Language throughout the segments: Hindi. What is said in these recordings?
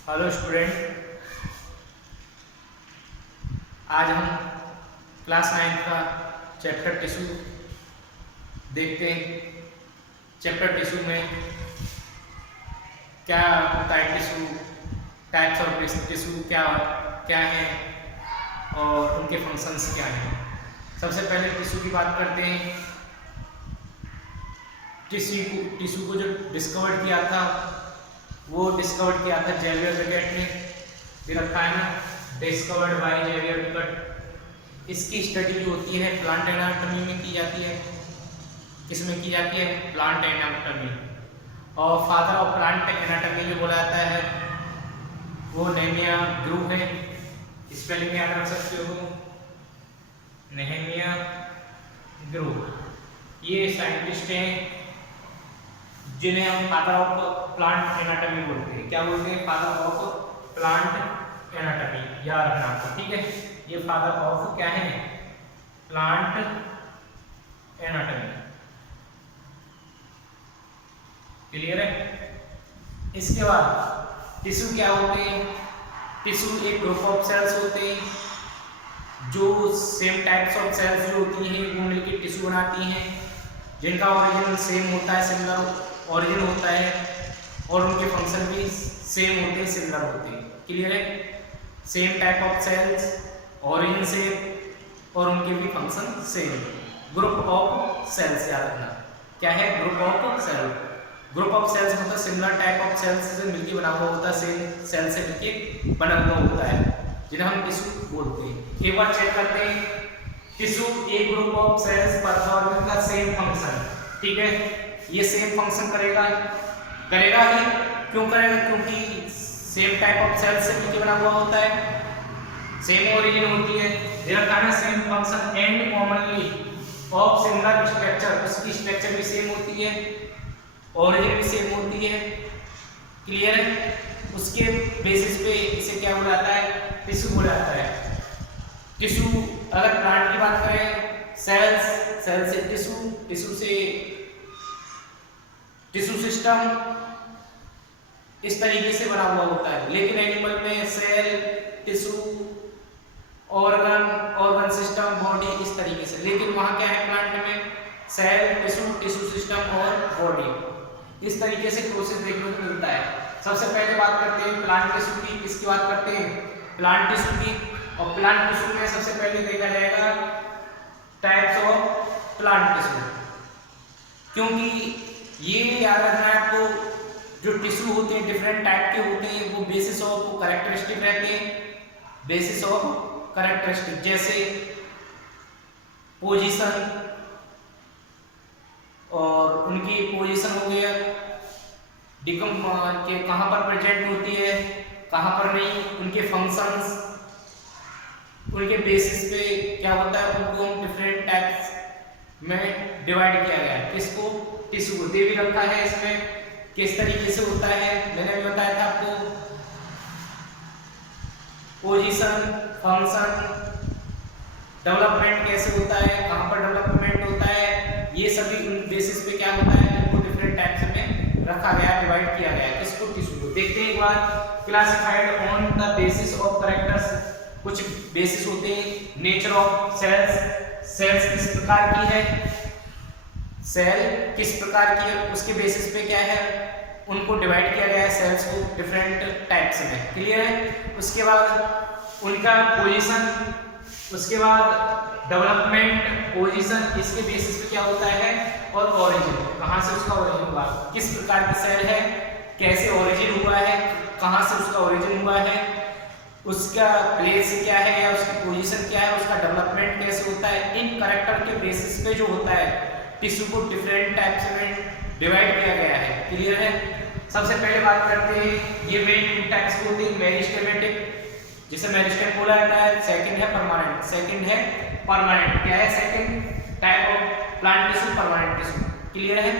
हेलो स्टूडेंट, आज हम क्लास 9 का चैप्टर टिश्यू देखते हैं। चैप्टर टिश्यू में क्या होता है, टिश्यू टाइप्स ऑफ टिश्यू क्या क्या है और उनके फंक्शंस क्या हैं। सबसे पहले टिश्यू की बात करते हैं। टिश्यू को जो डिस्कवर किया था वो डिस्कवर किया था जेवियर पिकेट ने। भी रखा है ना, डिस्कवर्ड बाय जेवियर पिकेट। इसकी स्टडी जो होती है प्लांट एनाटॉमी में की जाती है। किसमें की जाती है? Plant anatomy. और फादर ऑफ प्लांट एनाटॉमी जो बोला जाता है वो नेहेमिया ग्रू है। स्पेलिंग याद रख सकते हो, नेहेमिया ग्रू। ये साइंटिस्ट हैं जिन्हें हम फादर ऑफ प्लांट एनाटॉमी बोलते हैं। क्या बोलते हैं? Father of plant anatomy. याद रखना आपको, ठीक है। ये फादर ऑफ क्या है? Plant anatomy. क्लियर है? इसके बाद टिश्यू क्या होते हैं? टिश्यू एक ग्रुप ऑफ सेल्स होते हैं जो सेम टाइप्स ऑफ सेल्स जो होती हैं वो मिलकर टिश्यू बनाती हैं, जिनका ओरिजिन सेम होता है, सिमिलर ओरिजिन होता है और उनके फंक्शन भी सेम होते हैं, सिमिलर होते हैं। क्लियर है? Same type of cells, origin same और उनके भी function same. Group of cells याद रखना। क्या है? Group of cell. Group of cells मतलब सिमिलर टाइप ऑफ सेल्स से मिलकर बना हुआ होता है, सेम सेल से मिलकर बना हुआ होता है, जिन्हें हम टिश्यू बोलते हैं। एक बार चेक करते हैं। टिश्यू एक group of cells performing the same function. ठीक है, ये सेम फंक्शन करेगा ही। क्यों करेगा? क्योंकि सेम टाइप ऑफ सेल्स से मिलकर बना हुआ होता है, सेम ओरिजिन होती है, जिनका same function and commonly of similar structure. उसकी स्ट्रक्चर भी सेम होती है, ओरिजिन भी सेम होती है। क्लियर है? उसके बेसिस पे इसे क्या बोला जाता है? टिश्यू बोला जाता है। टिश्यू अगर प्लांट की बात करें, सेल्स से टिश्यू, टिश्यू से टिश्यू सिस्टम इस तरीके से बना हुआ होता है। लेकिन एनिमल में cell, tissue, organ system, body इस तरीके से। लेकिन वहां क्या है? प्लांट में सेल, टिश्यू सिस्टम और बॉडी इस तरीके से प्रोसेस देखने को मिलता है। सबसे पहले बात करते हैं प्लांट टिश्यू की। किसकी बात करते हैं? प्लांट टिश्यू की। और प्लांट टिश्यू में सबसे पहले देखा जाएगा टाइप्स ऑफ प्लांट टिश्यू, क्योंकि ये याद रखना है आपको, जो टिश्यू होते हैं डिफरेंट टाइप के होते हैं, वो बेसिस ऑफ कैरेक्टरिस्टिक रहते हैं। बेसिस ऑफ कैरेक्टरिस्टिक जैसे पोजीशन, और उनकी पोजीशन हो गया, डिकम के कहाँ पर प्रेजेंट होती है, कहाँ पर नहीं, उनके फंक्शंस, उनके बेसिस पे क्या होता है, उनको हम डिफरेंट टाइप्स में डिवाइड किया गया है। किसको? टिश्यू को। दे भी रखा है इसमें किस तरीके से होता है, मैंने भी बताया था आपको। पोजीशन, फंक्शन, डेवलपमेंट कैसे होता है, कहाँ पर डेवलपमेंट होता है, ये सभी उन बेसिस पे क्या होता है, इनको डिफरेंट टाइप्स में रखा गया, डिवाइड किया गया है। किसको? टिश्यू को। देखते हैं एक बार। Classified on the basis of characters. कुछ बेसिस होते हैं। नेचर ऑफ सेल्स, सेल्स किस प्रकार की है, सेल किस प्रकार की है, उसके बेसिस पे क्या है, उनको डिवाइड किया गया है सेल्स को डिफरेंट टाइप्स में। क्लियर है? उसके बाद उनका पोजीशन, उसके बाद डेवलपमेंट, पोजीशन, इसके बेसिस पे क्या होता है, और ओरिजिन, कहाँ से उसका ओरिजिन हुआ, किस प्रकार की सेल है, कैसे ओरिजिन हुआ है, कहाँ से उसका ओरिजिन हुआ है, उसका प्लेस क्या है या उसकी पोजीशन क्या है, उसका डेवलपमेंट कैसे होता है। इन कैरेक्टर के बेसिस पे जो होता है टिश्यू को डिफरेंट टाइप्स में डिवाइड किया गया है। क्लियर है? सबसे पहले बात करते हैं, ये मेन टू टाइप्स के होते हैं। मेरिस्टेमेटिक, जिसे मेरिस्टेम बोला जाता है। सेकंड है परमानेंट। सेकंड है परमानेंट। क्या है second type of plant tissue? Permanent tissue. Clear है?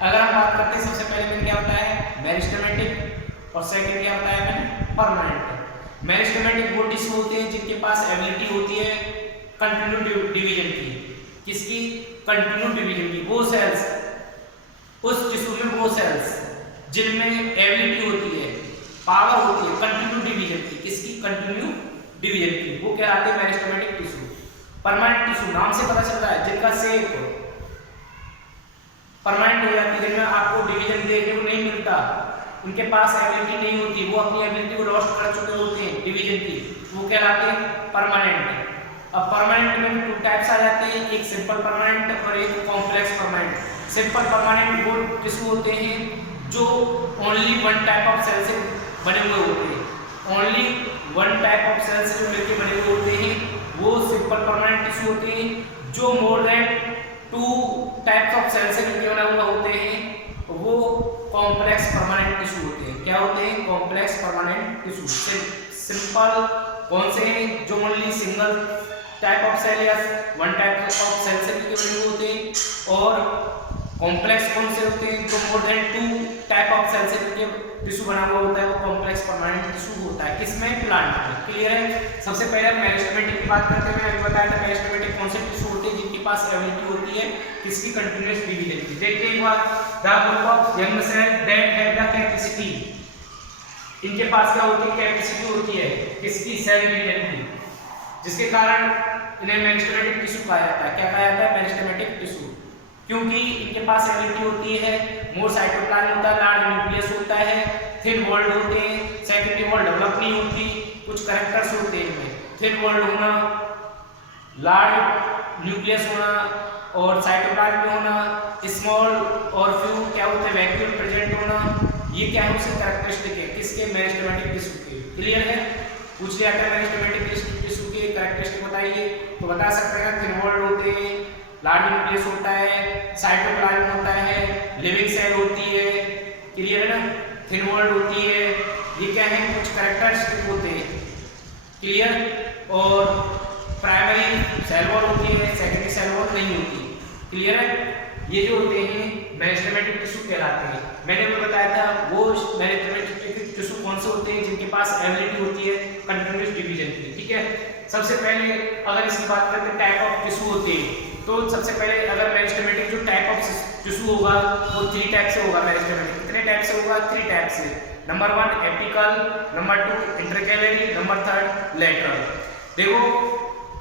अगर हम बात करते हैं सबसे पहले में क्या होता है? मेरिस्टेमेटिक, और सेकंड क्या होता है? परमानेंट। मेरिस्टेमेटिक वो टिश्यू होते हैं जिनके पास एबिलिटी होती है कंटिन्यू डिवीजन की। किसकी? कंटिन्यू डिवीजन की। वो सेल्स, उस टिश्यू में वो सेल्स जिनमें एबिलिटी होती है पावर होती है कंटिन्यू डिवीजन की, किसकी? कंटिन्यू डिवीजन की, वो कहलाते हैं मेरिस्टेमेटिक टिश्यू। परमानेंट टिश्यू नाम से पता चल रहा है, जिनका शेप परमानेंट हो जाती है, जिनमें आपको डिवीजन देखने को नहीं मिलता, उनके पास एबिलिटी नहीं होती, वो अपनी एबिलिटी को लॉस्ट कर चुके होते हैं डिवीजन की, वो कहलाते हैं परमानेंट। अब परमानेंट में 2 टाइप्स आ जाते हैं, एक सिंपल परमानेंट और एक कॉम्प्लेक्स परमानेंट। सिंपल परमानेंट वो टिश्यू होते हैं जो ओनली 1 टाइप ऑफ सेल से बने हुए होते हैं, ओनली 1 टाइप ऑफ सेल से जो मिलकर बने हुए होते हैं, वो सिंपल परमानेंट टिश्यू होते हैं। जो more than 2 types of cell से मिलकर बने हुए होते हैं, वो कॉम्प्लेक्स परमानेंट टिश्यू होते हैं। क्या होते हैं? Complex permanent tissue. सिंपल कौन से हैं? जो only single type of cell या 1 टाइप ऑफ सेल से मिलकर बने हुए होते हैं, और कॉम्प्लेक्स कौन से होते हैं? जो more than 2 type of cell से मिलकर टिश्यू बना हुआ होता है, वो कॉम्प्लेक्स परमानेंट टिश्यू होता है। किसमें? प्लांट में। क्लियर है? सबसे पहले हम मेरिस्टेमेटिक की बात करते हैं। मैंने अभी बताया था मेरिस्टेमेटिक कौन से टिश्यू होते हैं जिनके पास एबिलिटी होती है किसकी? कंटीन्यूअस डिवीजन की। देखते हैं एक बार, the group of young cell that have the capacity, इनके पास क्या होती है? कैपेसिटी होती है किसकी? सेल डिवीजन की, जिसके कारण इन्हें मेरिस्टेमेटिक टिश्यू कहा जाता है। क्या कहा जाता है? मेरिस्टेमेटिक टिश्यू, क्योंकि इनके पास एबिलिटी होती है, मोर साइटोप्लाज्म होता है, लार्ज न्यूक्लियस होता है, थिन वॉल्ड होते हैं, सेकेंडरी वॉल डेवलप नहीं होती, कुछ कैरेक्टर्स होते हैं इनमें, थिन वॉल्ड होना, लार्ज न्यूक्लियस होना और साइटोप्लाज्म में होना, स्मॉल और फ्यू क्या होते हैं? वैक्यूल प्रेजेंट होना, ये क्या है? उसके कैरेक्टरिस्टिक है किसके? मेरिस्टेमेटिक टिश्यू के। क्लियर है? पूछ लिया था मेरिस्टेमेटिक टिश्यू के कैरेक्टरिस्टिक बताइए, तो बता सकते हैं थिन वॉल्ड होते हैं, लार्ज न्यूक्लियस होता है, साइटोप्लाज्म होता है, लिविंग सेल होती है। क्लियर है ना? थिन वॉल्ड होती है, ये क्या है? कुछ कैरेक्टरिस्टिक होते हैं। क्लियर? और प्राइमरी सेल वॉल होती है, सेकेंडरी सेल वॉल नहीं होती। क्लियर है? ये जो होते हैं मेरिस्टेमेटिक टिश्यू कहलाते हैं। मैंने भी बताया था वो मेरिस्टेमेटिक टिश्यू कौन से होते हैं जिनके पास एबिलिटी होती है कंटीन्यूअस डिवीजन की। ठीक है? सबसे पहले अगर इसकी बात करते हैं टाइप ऑफ टिश्यू होते हैं, तो सबसे पहले अगर मेरिस्टेमेटिक जो टाइप ऑफ टिश्यू होगा वो 3 टाइप से होगा। मेरिस्टेमेटिक कितने टाइप से होगा? 3 टाइप से। Number 1 apical, number 2 intercalary, number 3 lateral. देखो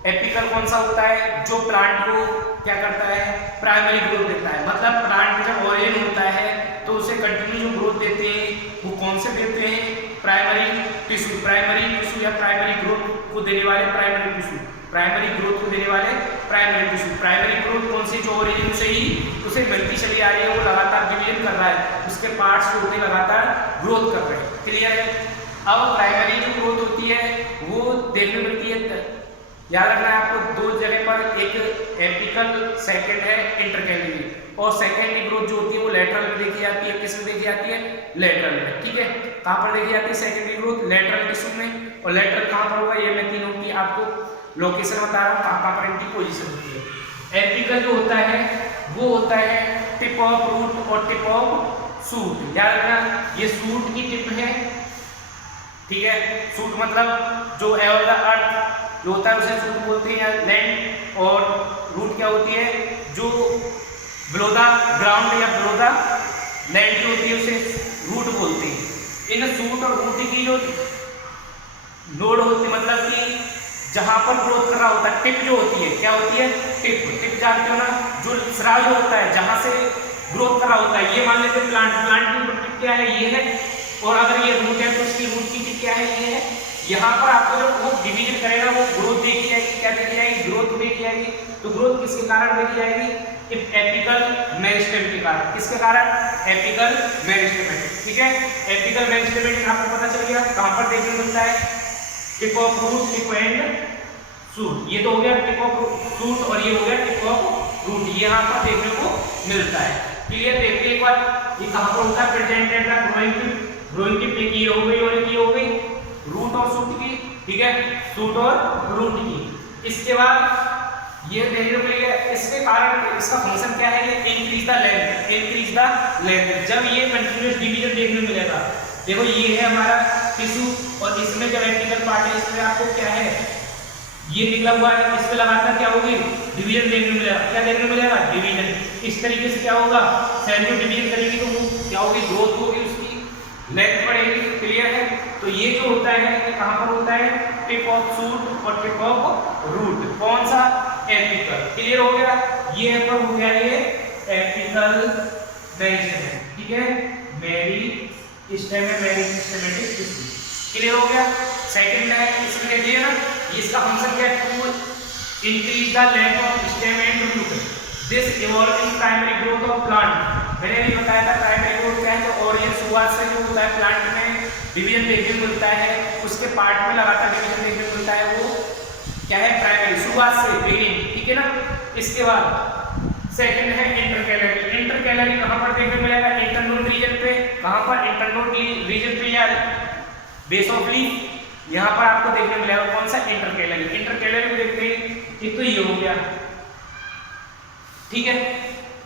एपिकल कौन सा होता है? जो प्लांट को क्या करता है? प्राइमरी ग्रोथ देता है, मतलब प्लांट जब ओरिजिन होता है तो उसे कंटिन्यू जो ग्रोथ देते हैं वो कौन से देते हैं? Primary tissue. प्राइमरी टिश्यू या प्राइमरी ग्रोथ को देने वाले प्राइमरी टिश्यू, प्राइमरी ग्रोथ को देने वाले प्राइमरी टिश्यू। प्राइमरी ग्रोथ कौन सी? जो ओरिजिन से ही उसे मिलती चली आ रही है, वो लगातार डिवीजन कर रहा है, उसके पार्ट्स जो होते हैं लगातार ग्रोथ कर रहे हैं। क्लियर है? अब प्राइमरी जो ग्रोथ होती है वो देखने मिलती है, याद रखना है आपको 2 जगह पर, एक एपिकल, सेकंड है इंटरकैलरी, और सेकेंडरी ग्रोथ जो होती है वो लेटरल में देखी जाती है। किस में देखी जाती है? लेटरल में। ठीक है? कहाँ पर देखी जाती है सेकेंडरी ग्रोथ? लेटरल टिश्यू में। और लेटरल कहाँ पर होगा? ये मैं तीनों की आपको लोकेशन बता रहा हूँ, कहाँ पर इनकी पोजीशन होती है। एपिकल जो होता है वो होता है टिप ऑफ रूट और टिप ऑफ शूट। याद रखना ये शूट की टिप है। ठीक है? शूट मतलब जो एवर द अर्थ जो होता है उसे शूट बोलते हैं, या लैंड, और रूट क्या होती है? जो बिलो द ग्राउंड या बिलो द लैंड जो होती है उसे रूट बोलते हैं। इन शूट और रूट की जो नोड होती है, मतलब कि जहां पर ग्रोथ कर रहा होता है, टिप जो होती है क्या होती है? टिप। टिप जानते हो ना? जो सिरा जो होता है जहां से ग्रोथ कर रहा होता है, ये मान लेते हैं प्लांट की ऊपर टिप क्या है? ये है। और अगर ये रूट है तो इसकी रूट की टिप क्या है? ये है। यहाँ पर आपको जब वो डिवीजन करेगा वो ग्रोथ देखी जाएगी। क्या देखी जाएगी? ग्रोथ देखी जाएगी। तो ग्रोथ किसके कारण देखी जाएगी? एपिकल मेरिस्टेम के कारण। किसके कारण? Apical meristem. ठीक है? एपिकल मेरिस्टेम आपको पता चल गया कहां पर देखने को मिलता है? Tip of root, tip and shoot. ये तो हो गया टिप ऑफ शूट और ये हो गया टिप ऑफ रूट, ये यहाँ पर देखने को मिलता है। क्लियर? देखिए एक बार, ये कहां पर होता है? Presented the growing tip. Growing tip एक ये हो गई और एक ये हो गई, रूट और शूट की। ठीक है? शूट और रूट की। इसके बाद ये देखने को मिलेगा, इसके कारण इसका फंक्शन क्या है? ये increase the length, increase the length. जब ये कंटीन्यूअस डिवीजन देखने को मिलेगा, देखो ये है हमारा टिश्यू और इसमें जो एपिकल पार्ट है इसमें आपको क्या है? ये निकला हुआ है, इस पे लगातार क्या होगी? डिवीजन देखने को मिलेगा। क्या देखने को मिलेगा? डिवीजन। इस तरीके से क्या होगा? सेल जो डिवीजन करेगी तो वो क्या होगी? ग्रोथ होगी उसकी, लेंथ बढ़ेगी। क्लियर है? तो ये जो होता है ये कहां पर होता है? टिप ऑफ शूट और टिप ऑफ रूट। कौन सा? एपिकल। क्लियर हो गया? ये पर हो गया ये एपिकल मेरिस्टेम। ठीक है, मेरिस्टेम है, मेरिस्टेमेटिक टिश्यू। क्लियर हो गया? सेकंड है इसमें देख लिया ना, इसका फंक्शन क्या है? To increase the length of stem and root. This evolve in primary growth of plant. मैंने भी बताया था प्राइमरी ग्रोथ क्या है, तो ओरिजिन शुरुआत से जो होता है प्लांट में डिवीजन देखने को मिलता है, उसके पार्ट में लगातार डिवीजन देखने को मिलता है, वो क्या है? प्राइमरी, शुरुआत से, बिगिनिंग। ठीक है ना? इसके बाद सेकंड है इंटरकैलरी। इंटरकैलरी कहां पर देखने को मिलेगा? इंटरनोड रीजन पे। कहां पर? इंटरनोड रीजन पे या बेस ऑफ लीफ, यहां पर आपको देखने को मिलेगा। कौन सा? इंटरकैलरी। इंटरकैलरी को देखते हैं, एक तो ये हो गया, ठीक है,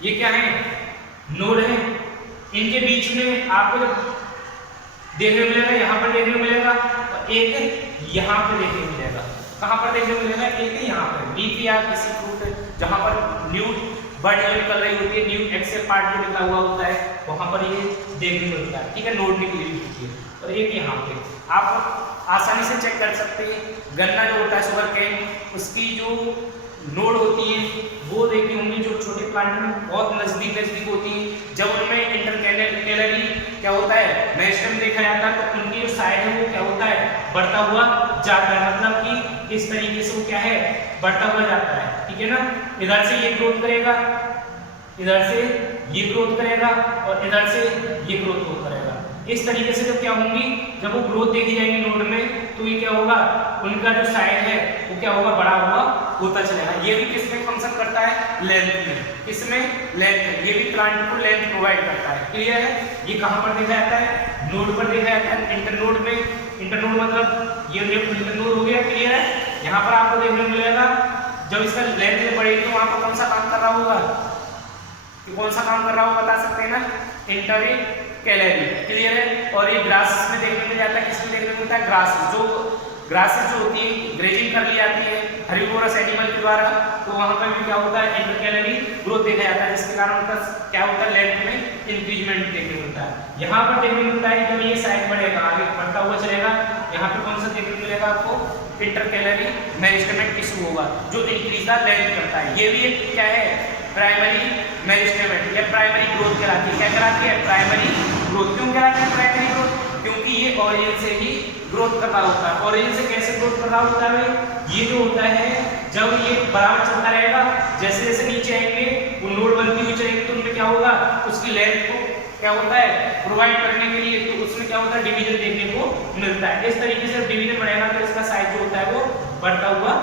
ये क्या है? नोड है। इनके बीच में आपको जब देखने को मिलेगा, यहाँ पर देखने को मिलेगा, और एक यहाँ पे देखने को मिलेगा। कहाँ पर देखने को मिलेगा? एक यहाँ पर लीफ या किसी फ्रूट जहाँ पर न्यू बड निकल रही होती है, न्यू एक्सेल पार्ट जो निकला हुआ होता है, वहाँ पर ये देखने को मिलता है। ठीक है, नोड निकली हुई होती है। और एक यहाँ पे आप आसानी से चेक कर सकते हैं, गन्ना जो होता है शुगर केन, उसकी जो नोड होती है वो देखी होंगी, जो छोटे प्लांट में बहुत नजदीक होती है। जब उनमें इंटरकैलरी क्या होता है? मेरिस्टेम देखा जाता है, तो उनकी जो साइड है वो क्या होता है? बढ़ता हुआ जाता है। मतलब कि इस तरीके से वो क्या है? बढ़ता हुआ जाता है। ठीक है ना? इधर से ये ग्रोथ करेगा, इधर से ये ग्रोथ करेगा, और इधर से ये ग्रोथ करेगा। इस तरीके से जब क्या होंगी, जब वो ग्रोथ देखी जाएगी नोड में, तो ये क्या होगा? उनका जो साइज है वो क्या होगा? बड़ा हुआ होता चलेगा। ये भी किसमें फंक्शन करता है? लेंथ में। किसमें? लेंथ में। ये भी प्लांट को लेंथ प्रोवाइड करता है। क्लियर है? ये कहां पर देखा जाता है? नोड पर देखा जाता है, इंटरनोड में। इंटरनोड मतलब ये इंटरनोड हो गया। क्लियर है? यहाँ पर आपको देखने को मिलेगा, जब इसका लेंथ बढ़ेगी तो वहां पर कौन सा काम कर रहा होगा? कौन सा काम कर रहा होगा बता सकते हैं ना? इंटरकैलरी। क्लियर है? और ये ग्रासेस में देखने को जाता है। किसमें देखने को मिलता है? ग्रासेस जो होती है, ग्रेजिंग कर ली जाती है हर्बिवोरस एनिमल के द्वारा, तो वहां पर भी क्या होता है? इंटरकैलरी ग्रोथ देखा जाता है, जिसके कारण उनका क्या होता है? लेंथ में इंक्रीजमेंट देखने को मिलता है। यहाँ पर देखने को मिलता है, जब ये साइज बढ़ेगा, आगे बढ़ता हुआ चलेगा, यहाँ पे कौन सा देखने को मिलेगा आपको? इंटरकैलरी मेरिस्टेमेटिक टिश्यू होगा, जो इंक्रीज द लेंथ करता है। ये भी एक क्या है? प्राइमरी मेरिस्टेमेंट या प्राइमरी ग्रोथ कहलाती है। क्या कहलाती है? Primary growth. क्यों कहलाती है प्राइमरी ग्रोथ? क्योंकि ये ओरिजिन से ही ग्रोथ कर रहा होता है। ओरिजिन से कैसे ग्रोथ कर रहा होता है? ये जो होता है, जब ये बराबर चलता रहेगा, जैसे जैसे नीचे आएंगे वो नोड बनती हुई चलेगी, तो उनमें क्या होगा? उसकी लेंथ को क्या होता है? प्रोवाइड करने के लिए, तो उसमें क्या होता है? डिवीजन देखने को मिलता है। इस तरीके से डिवीजन बढ़ेगा तो इसका साइज जो होता है वो बढ़ता हुआ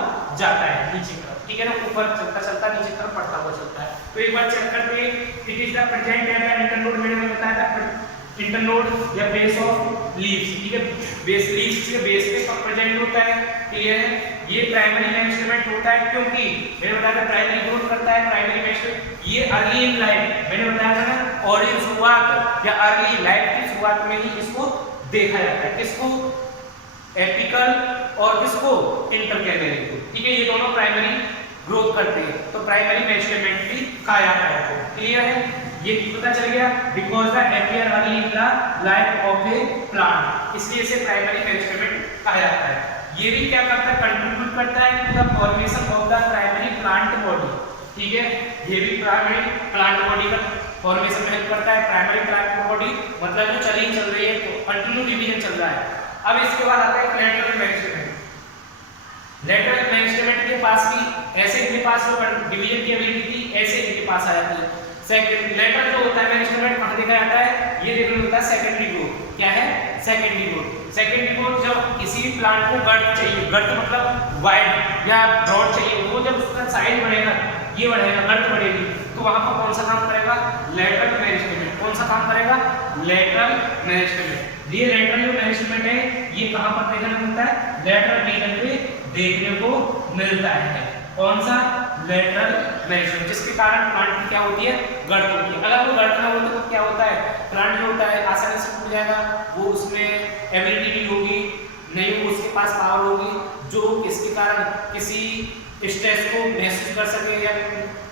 जाता है नीचे की तरफ। ठीक है ना? ऊपर चलता चलता नीचे की तरफ बढ़ता हुआ चलता है। तो एक बार चेक करते हैं, it is the present internode. मैंने बताया था इंटरनोड या बेस ऑफ लीव्स। ठीक है, बेस लीव्स के बेस पे प्रेजेंट होता है। क्लियर है? ये प्राइमरी मेरिस्टेमेंट होता है, क्योंकि मैंने बताया था प्राइमरी ग्रोथ करता है। प्राइमरी मेरिस्टेम ये अर्ली इन लाइफ, मैंने बताया था ना, ओरिजिन शुरुआत या अर्ली लाइफ की शुरुआत में ही इसको देखा जाता है। किसको? एपिकल और किसको? इंटरकैलरी को। ठीक है, ये दोनों प्राइमरी ग्रोथ करते हैं, तो प्राइमरी मेरिस्टेमेंट भी कहा जाता है। क्लियर है? ये पता चल गया, because the appear early in the life of A plant, इसलिए इसे प्राइमरी मेरिस्टेमेंट कहा जाता है। ये भी क्या करता है? कंट्रीब्यूट करता है to the formation of the primary plant body. ठीक है, ये भी प्राइमरी प्लांट बॉडी का फॉर्मेशन में हेल्प करता है। प्राइमरी प्लांट बॉडी मतलब जो चल रही है, तो कंटिन्यू डिवीजन चल रहा है। अब इसके बाद आता है लेटरल मेरिस्टेमेंट। लेटरल मेरिस्टेमेंट के पास भी ऐसे इनके पास जो डिवीजन की एबिलिटी थी, ऐसे इनके पास आ जाती है। सेकंड लेटर जो होता है मेरिस्टेमेंट कहां देखा जाता है? ये देखने को मिलता है सेकेंडरी ग्रोथ। क्या है? Secondary growth. सेकेंडरी ग्रोथ जब किसी प्लांट को गर्थ चाहिए, गर्थ मतलब वाइड या ब्रॉड चाहिए, वो जब उसका साइज बढ़ेगा, ये बढ़ेगा, गर्थ बढ़ेगी, तो वहां पर कौन सा काम करेगा? लेटरल मेरिस्टेमेंट। कौन सा काम करेगा? लेटरल मेरिस्टेमेंट। ये लेटरल जो मेरिस्टेमेंट है, ये कहां पर देखने को मिलता है? लेटरल रीजन पे देखने को मिलता है। कौन सा? लेटरल मेरिस्टेम, जिसके कारण प्लांट की क्या होती है? गर्थ होती है। अगर वो गर्थ ना होती तो क्या होता है? प्लांट जो होता है आसानी से टूट जाएगा, वो उसमें एबिलिटी नहीं होगी, नहीं उसके पास पावर होगी जो इसके कारण किसी स्ट्रेस को महसूस कर सके या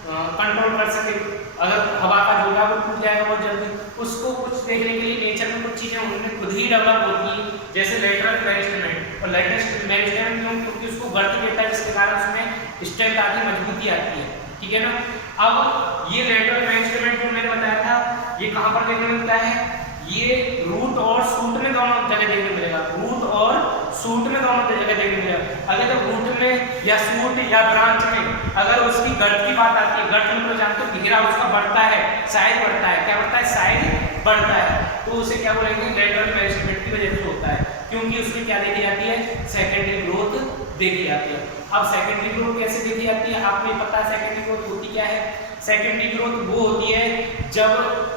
कंट्रोल कर सके। अगर हवा का झोला वो टूट जाएगा बहुत जल्दी, उसको कुछ देखने के लिए नेचर में कुछ चीज़ें उनमें खुद ही डेवलप होती हैं, जैसे लेटरल मेरिस्टेमेंट। और लेटरल मेरिस्टेमेंट क्यों? क्योंकि उसको गर्त देता है, जिसके कारण उसमें स्ट्रेंथ आती है, मजबूती आती है, ठीक है ना। अब ये लेटरल मेरिस्टेमेंट जो मैंने बताया था, ये कहाँ पर देखने मिलता है? ये रूट और शूट में दोनों जगह देखने मिलेगा, रूट और शूट में दोनों जगह देखने मिलेगा। अगर जब रूट में या शूट या ब्रांच में अगर उसकी गर्त की बात आती है, गर्त में तो जानते हो घेरा उसका बढ़ता है, साइज बढ़ता है, क्या बढ़ता है? साइज बढ़ता है, तो उसे क्या बोलेंगे? लेटरल मेरिस्टेमेंट की वजह से होता है, क्योंकि उसमें क्या देखी जाती है? सेकेंडरी ग्रोथ देखी जाती है। अब सेकेंडरी ग्रोथ कैसे देखी जाती है? आपको पता है सेकेंडरी ग्रोथ होती क्या है? सेकेंडरी ग्रोथ वो होती है जब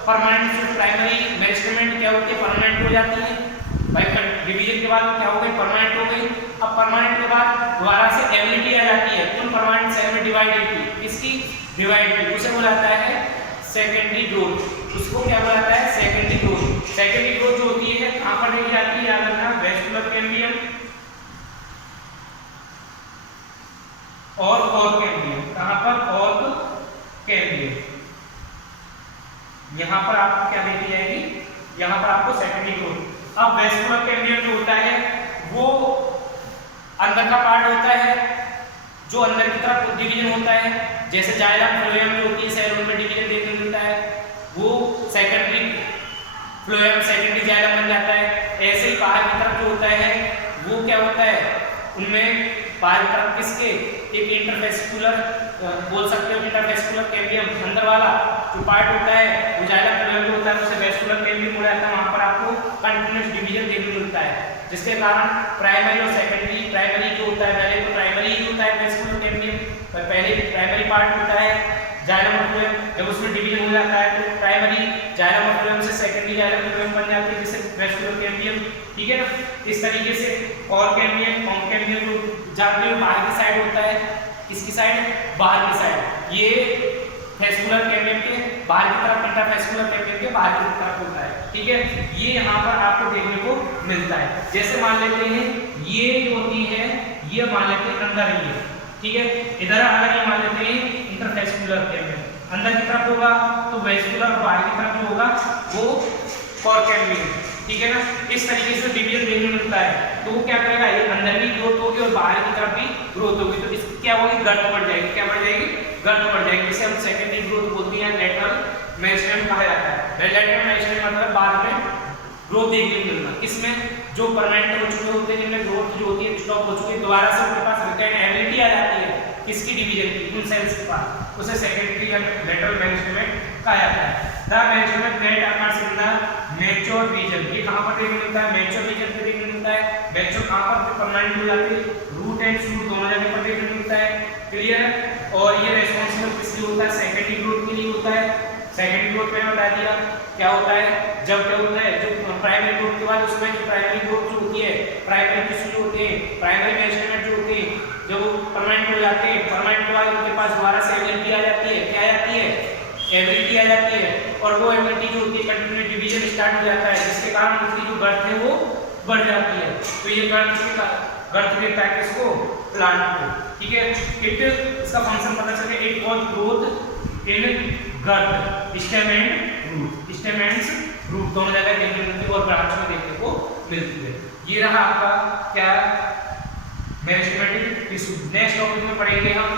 परमानेंट से प्राइमरी मेरिस्टेमेंट क्या होती है? परमानेंट हो जाती है। भाई डिवीजन के बाद क्या हो गई? परमानेंट हो गई। अब परमानेंट के बाद दोबारा से एबिलिटी आ जाती है, उन परमानेंट सेल में डिवाइड की, इसकी डिवाइड की, उसे बुलाता है सेकेंडरी ग्रोथ। उसको क्या बुलाता है? Secondary growth. सेकेंडरी ग्रोथ जो होती है कहाँ पर देखी जाती है? याद रखना, वेस्कुलर कैम्बियम और कैम्बियम। कहाँ पर? और कैम्बियम। यहाँ पर आपको क्या देखी जाएगी? यहाँ पर आपको सेकेंडरी ग्रोथ। अब वेस्कुलर कैम्बियम जो होता है वो अंदर का पार्ट होता है, जो अंदर की तरफ डिवीजन होता है, जैसे जाइलम फ्लोएम जो होती है सेल, उनमें डिवीजन देखने मिलता है, वो सेकेंडरी फ्लोएम सेकेंडरी जाइलम बन जाता है। ऐसे ही बाहर की तरफ जो होता है वो क्या होता है? उनमें बाहर की तरफ किसके? एक इंटरवेस्कुलर बोल सकते हो, इंटरवेस्कुलर कैम्बियम अंदर वाला जो पार्ट होता है वो जाइलम फ्लोएम जो होता है उसे वेस्कुलर कैम्बियम बोला जाता है। वहाँ पर आपको कंटिन्यूअस डिवीजन देखने मिलता है, जिसके कारण प्राइमरी और सेकेंडरी, प्राइमरी जो होता है पहले तो प्राइमरी ही होता है वेस्कुलर कैम्बियम, पहले प्राइमरी पार्ट होता है जाइलम फ्लोएम, जब उसमें डिवीजन हो जाता है तो प्राइमरी जाइलम फ्लोएम से सेकेंडरी जाइलम फ्लोएम बन जाती है, जिससे वेस्कुलर कैम्बियम, ठीक है ना। इस तरीके से और कैम्बियम जो जानते हो बाहर की साइड होता है, किसकी साइड? बाहर की साइड। ये वेस्कुलर कैम्बियम के बाहर की तरफ, इंटरवेस्कुलर कैम्बियम के बाहर की तरफ होता है, ठीक है। ये यहाँ पर आपको देखने को मिलता है। जैसे मान लेते हैं ये जो होती है, ये मान लेते हैं अंदर ही है, ठीक है। इधर अगर ये मान लेते हैं इंटरवेस्कुलर कैम्बियम अंदर की तरफ होगा, तो वेस्कुलर बाहर की तरफ जो होगा वो कोर कैम्बियम, ठीक है ना। इस तरीके से डिवीजन देखने मिलता है, तो वो क्या करेगा? ये अंदर भी ग्रोथ होगी और बाहर की तरफ भी ग्रोथ होगी, तो इसकी क्या होगी? गर्त बढ़ जाएगी। क्या बढ़ जाएगी? गर्त बढ़ जाएगी, जिसे हम सेकेंडरी ग्रोथ बोलते हैं, लेटरल मेरिस्टेम कहा जाता है। लेटरल मेरिस्टेम मतलब बाद में ग्रोथ देखने को मिलना, किसमें? जो परमानेंट हो चुके होते हैं, जिनमें ग्रोथ जो होती है स्टॉप हो चुकी है, दोबारा से उनके पास रिटर्न एबिलिटी आ जाती है, किसकी? डिवीजन की, उन सेल्स के पास, उसे सेकेंडरी या लेटरल मेरिस्टेम कहा जाता है। The meristem that occurs in the mature region, ये कहाँ पर देखने मिलता है? मैच्योर रीजन पे देखने मिलता है। मैच्योर कहाँ पर? परमानेंट हो जाती है, रूट एंड शूट दोनों जगह पर देखने मिलता है, क्लियर। और ये रेस्पॉन्सिबल किस लिए होता है? सेकेंडरी ग्रोथ के लिए होता है। सेकेंडरी ग्रोथ मैंने बता दिया क्या होता है, जब क्या होता है, जो प्राइमरी ग्रोथ के बाद उसमें जो प्राइमरी ग्रोथ जो होती है, प्राइमरी टिश्यू जो होते हैं, प्राइमरी मेरिस्टेम जो होते हैं, जो परमानेंट हो जाते हैं, परमानेंट के बाद उनके पास दोबारा से एबिलिटी आ जाती है, क्या आ जाती है? एबिलिटी आ जाती है, और वो एबिलिटी जो होती है कंटिन्यूअस डिवीजन स्टार्ट हो जाता है, जिसके कारण उसकी जो गर्थ है वो बढ़ जाती है। तो ये गर्थ देता है किसको? प्लांट को, ठीक है। इट इसका फंक्शन पता चले, it cause growth in girth, stem and root, stem and root दोनों जगह देखने मिलती है और ब्रांच में देखने को मिलती है। ये रहा आपका क्या? Meristematic tissue. नेक्स्ट टॉपिक में पढ़ेंगे हम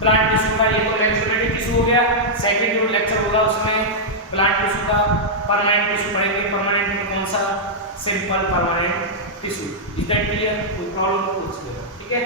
प्लांट टिश्यू का। ये तो मेरिस्टेमेटिक टिश्यू हो गया, सेकंड जो लेक्चर होगा उसमें प्लांट टिश्यू का परमानेंट टिश्यू पढ़ेंगे। परमानेंट में कौन सा? Simple permanent tissue. Is that clear? कोई प्रॉब्लम पूछ लो, ठीक है।